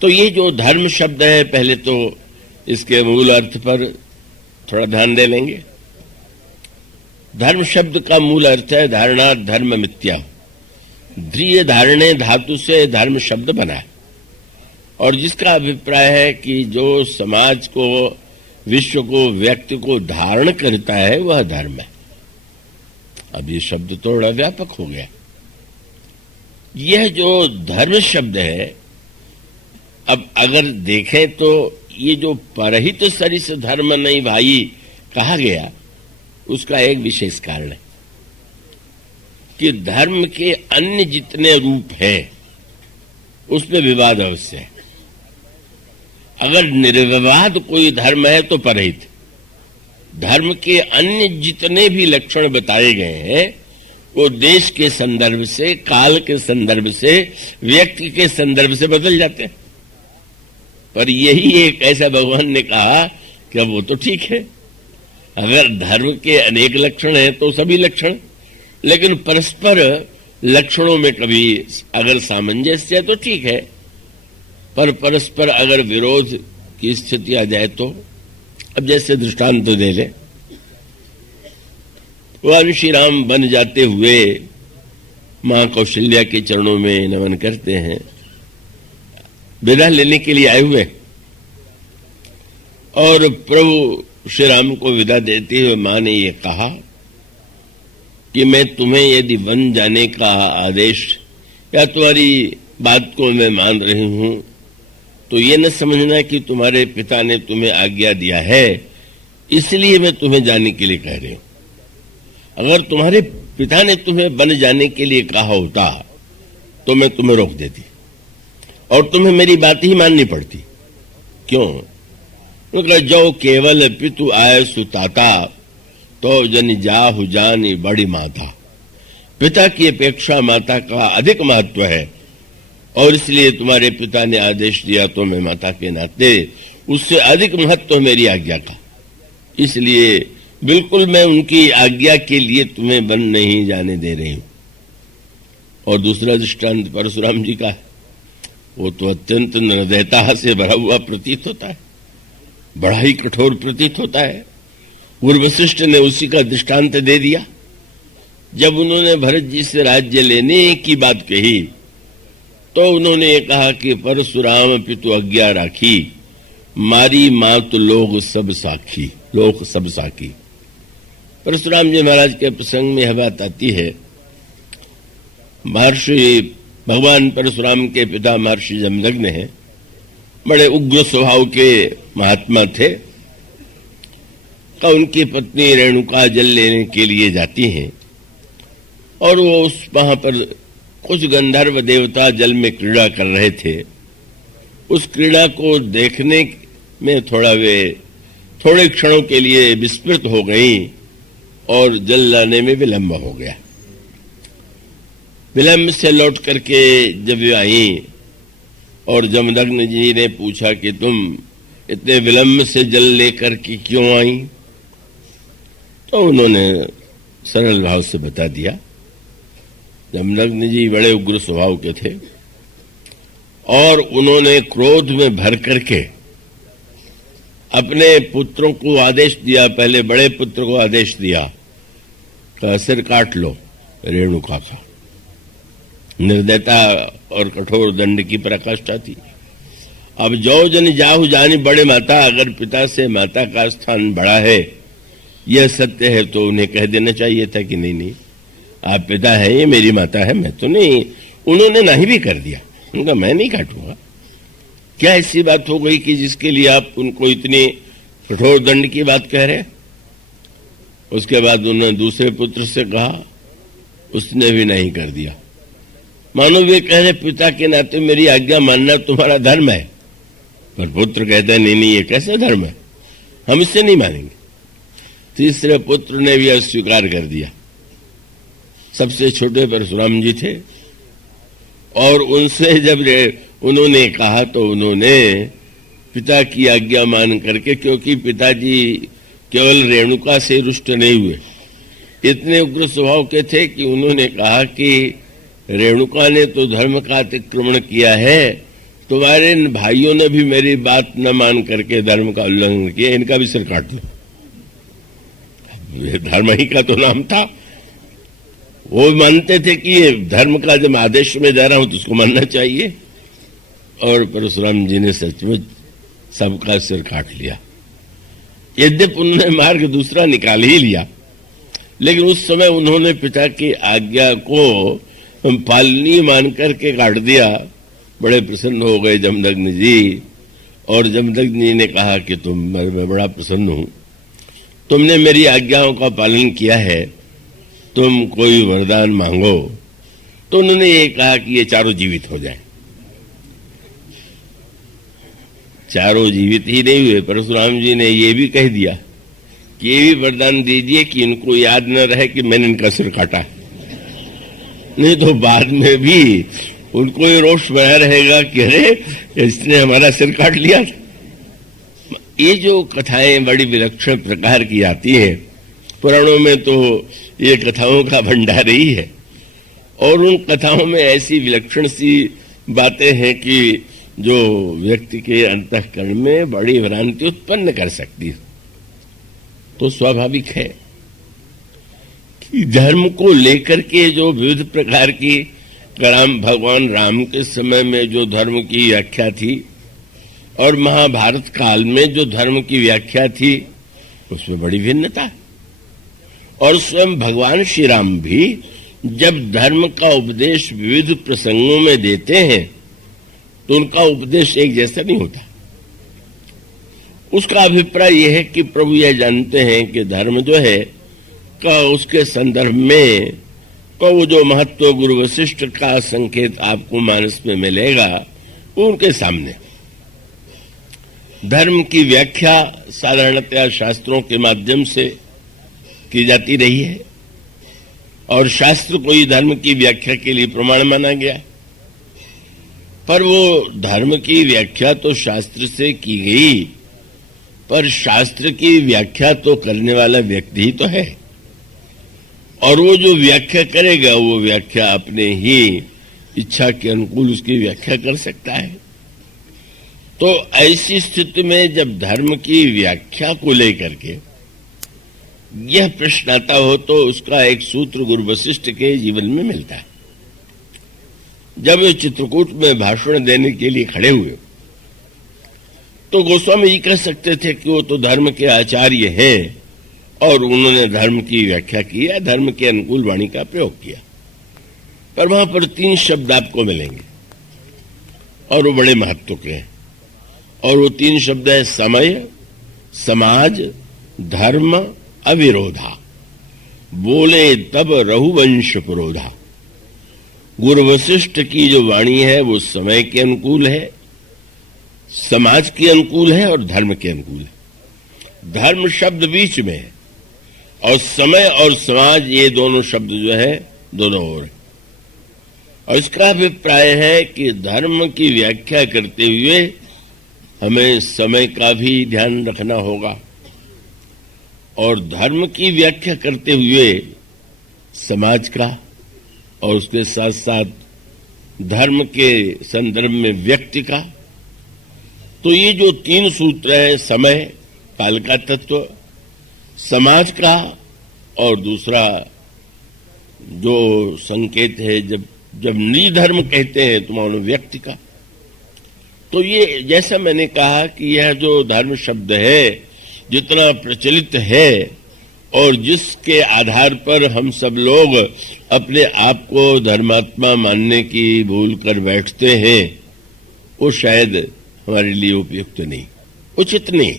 तो ये जो धर्म शब्द है, पहले तो इसके मूल अर्थ पर थोड़ा ध्यान दे लेंगे। धर्म शब्द का मूल अर्थ है धारणा धर्म मिथ्या। ध्रिय धारणे धातु से धर्म शब्द बना है, और जिसका अभिप्राय है कि जो समाज को, विश्व को, व्यक्ति को धारण करता है वह धर्म है। अब ये शब्द थोड़ा व्यापक हो गया। यह जो धर्म शब्द है, अब अगर देखें तो ये जो परहित सरिस धर्म नहीं भाई कहा गया, उसका एक विशेष कारण है कि धर्म के अन्य जितने रूप हैं उसमें विवाद अवश्य है। अगर निर्विवाद कोई धर्म है तो परहित। धर्म के अन्य जितने भी लक्षण बताए गए हैं वो देश के संदर्भ से, काल के संदर्भ से, व्यक्ति के संदर्भ से बदल जाते हैं। पर यही एक ऐसा भगवान ने कहा कि अब वो तो ठीक है, अगर धर्म के अनेक लक्षण हैं तो सभी लक्षण, लेकिन परस्पर लक्षणों में कभी अगर सामंजस्य है तो ठीक है, पर परस्पर अगर विरोध की स्थिति आ जाए तो, अब जैसे दृष्टांत तो दे ले, भगवान श्री राम बन जाते हुए मां कौशल्या के चरणों में नमन करते हैं, विदा लेने के लिए आए हुए, और प्रभु श्री राम को विदा देते हुए मां ने ये कहा कि मैं तुम्हें यदि वन जाने का आदेश या तुम्हारी बात को मैं मान रही हूं तो ये न समझना कि तुम्हारे पिता ने तुम्हें आज्ञा दिया है इसलिए मैं तुम्हें जाने के लिए कह रही हूं। अगर तुम्हारे पिता ने तुम्हें वन जाने के लिए कहा होता तो मैं तुम्हें रोक देती और तुम्हें मेरी बात ही माननी पड़ती। क्यों? जो केवल पितु आय सुताता तो जन जाहु जानी बड़ी माता। पिता की अपेक्षा माता का अधिक महत्व है, और इसलिए तुम्हारे पिता ने आदेश दिया तो मैं माता के नाते उससे अधिक महत्व मेरी आज्ञा का, इसलिए बिल्कुल मैं उनकी आज्ञा के लिए तुम्हें वन नहीं जाने दे रही हूं। और दूसरा दृष्टांत परशुराम जी का, वो तो अत्यंत निर्दयता से भरा हुआ प्रतीत होता है, बड़ा ही कठोर प्रतीत होता है। वशिष्ठ ने उसी का दृष्टांत दे दिया। जब उन्होंने भरत जी से राज्य लेने की बात कही तो उन्होंने ये कहा कि परशुराम पितु आज्ञा राखी, मारी मात लोग सब साखी, लोग सब साखी। परशुराम जी महाराज के प्रसंग में यह बात आती है, महर्षि भगवान परशुराम के पिता महर्षि जमदग्नि हैं, बड़े उग्र स्वभाव के महात्मा थे। का उनकी पत्नी रेणुका जल लेने के लिए जाती हैं और वो वहां पर कुछ गंधर्व देवता जल में क्रीड़ा कर रहे थे। उस क्रीड़ा को देखने में थोड़े क्षणों के लिए विस्मृत हो गई और जल लाने में विलंब हो गया। विलंब से लौट करके जब वे आई और जमदग्नि जी ने पूछा कि तुम इतने विलंब से जल लेकर के क्यों आई, तो उन्होंने सरल भाव से बता दिया। जमदग्नि जी बड़े उग्र स्वभाव के थे और उन्होंने क्रोध में भर करके अपने पुत्रों को आदेश दिया, पहले बड़े पुत्र को आदेश दिया कि सिर काट लो रेणुका का। निर्दयता और कठोर दंड की पराकाष्ठा थी। अब जो जन जाहु जानी बड़े माता, अगर पिता से माता का स्थान बड़ा है, यह सत्य है, तो उन्हें कह देना चाहिए था कि नहीं आप पिता है, ये मेरी माता है, मैं तो नहीं। उन्होंने नहीं भी कर दिया, उनका मैं नहीं काटूंगा। क्या ऐसी बात हो गई कि जिसके लिए आप उनको इतनी कठोर दंड की बात कह रहे हैं? उसके बाद उन्होंने दूसरे पुत्र से कहा, उसने भी नहीं कर दिया। मानो वे कह रहे पिता के नाते मेरी आज्ञा मानना तुम्हारा धर्म है, पर पुत्र कहता है नहीं ये कैसे धर्म है, हम इससे नहीं मानेंगे। तीसरे पुत्र ने भी अस्वीकार कर दिया। सबसे छोटे परशुराम जी थे और उनसे जब उन्होंने कहा तो उन्होंने पिता की आज्ञा मान करके, क्योंकि पिताजी केवल रेणुका से रुष्ट नहीं हुए, इतने उग्र स्वभाव के थे कि उन्होंने कहा कि रेणुका ने तो धर्म का अतिक्रमण किया है, तुम्हारे इन भाइयों ने भी मेरी बात न मान करके धर्म का उल्लंघन किया, इनका भी सिर काट लो। ये धर्म ही का तो नाम था। वो मानते थे कि ये धर्म का जब आदेश में दे रहा हूं तो इसको मानना चाहिए। और परशुराम जी ने सचमुच सबका सिर काट लिया। यद्यपि उन्होंने मार्ग दूसरा निकाल ही लिया, लेकिन उस समय उन्होंने पिता की आज्ञा को पालनीय मान करके काट दिया। बड़े प्रसन्न हो गए जमदग्नि जी, और जमदग्नि जी ने कहा कि मैं बड़ा प्रसन्न हूं, तुमने मेरी आज्ञाओं का पालन किया है, तुम कोई वरदान मांगो। तो उन्होंने ये कहा कि ये चारों जीवित हो जाएं। चारों जीवित ही नहीं हुए, परशुराम जी ने ये भी कह दिया कि ये भी वरदान दीजिए कि इनको याद न रहे कि मैंने इनका सिर काटा, नहीं तो बाद में भी उनको ये रोष बना रहेगा कि अरे इसने हमारा सिर काट लिया था। ये जो कथाएं बड़ी विलक्षण प्रकार की आती हैं, पुराणों में तो ये कथाओं का भंडार ही है, और उन कथाओं में ऐसी विलक्षण सी बातें हैं कि जो व्यक्ति के अंतःकरण में बड़ी भ्रांति उत्पन्न कर सकती है। तो स्वाभाविक है कि धर्म को लेकर के जो विविध प्रकार की भगवान राम के समय में जो धर्म की व्याख्या थी और महाभारत काल में जो धर्म की व्याख्या थी, उसमें बड़ी भिन्नता है। और स्वयं भगवान श्री राम भी जब धर्म का उपदेश विविध प्रसंगों में देते हैं तो उनका उपदेश एक जैसा नहीं होता। उसका अभिप्राय यह है कि प्रभु यह जानते हैं कि धर्म जो है का उसके संदर्भ में को वो जो महत्व गुरु वशिष्ठ का संकेत आपको मानस में मिलेगा वो उनके सामने। धर्म की व्याख्या साधारणतया शास्त्रों के माध्यम से की जाती रही है, और शास्त्र को ही धर्म की व्याख्या के लिए प्रमाण माना गया। पर वो धर्म की व्याख्या तो शास्त्र से की गई, पर शास्त्र की व्याख्या तो करने वाला व्यक्ति ही तो है, और वो जो व्याख्या करेगा वो व्याख्या अपने ही इच्छा के अनुकूल उसकी व्याख्या कर सकता है। तो ऐसी स्थिति में जब धर्म की व्याख्या को लेकर के यह प्रश्न आता हो तो उसका एक सूत्र गुरु वशिष्ठ के जीवन में मिलता है। जब वे चित्रकूट में भाषण देने के लिए खड़े हुए तो गोस्वामी जी कह सकते थे कि वो तो धर्म के आचार्य हैं और उन्होंने धर्म की व्याख्या की है, धर्म के अनुकूल वाणी का प्रयोग किया। पर वहां पर 3 शब्द आपको मिलेंगे और वो बड़े महत्व के हैं, और वो 3 शब्द है समय, समाज, धर्म, अविरोधा। बोले तब रघुवंश पुरोधा। गुरु वशिष्ठ की जो वाणी है वो समय के अनुकूल है, समाज के अनुकूल है और धर्म के अनुकूल है। धर्म शब्द बीच में है और समय और समाज ये दोनों शब्द जो है दोनों ओर है। और इसका अभिप्राय है कि धर्म की व्याख्या करते हुए हमें समय का भी ध्यान रखना होगा, और धर्म की व्याख्या करते हुए समाज का, और उसके साथ साथ धर्म के संदर्भ में व्यक्ति का। तो ये जो 3 सूत्र हैं, समय काल का तत्व, समाज का, और दूसरा जो संकेत है जब निधर्म कहते हैं तो मानो व्यक्ति का। तो ये जैसा मैंने कहा कि यह जो धर्म शब्द है जितना प्रचलित है और जिसके आधार पर हम सब लोग अपने आप को धर्मात्मा मानने की भूल कर बैठते हैं, वो शायद हमारे लिए उपयुक्त नहीं, उचित नहीं।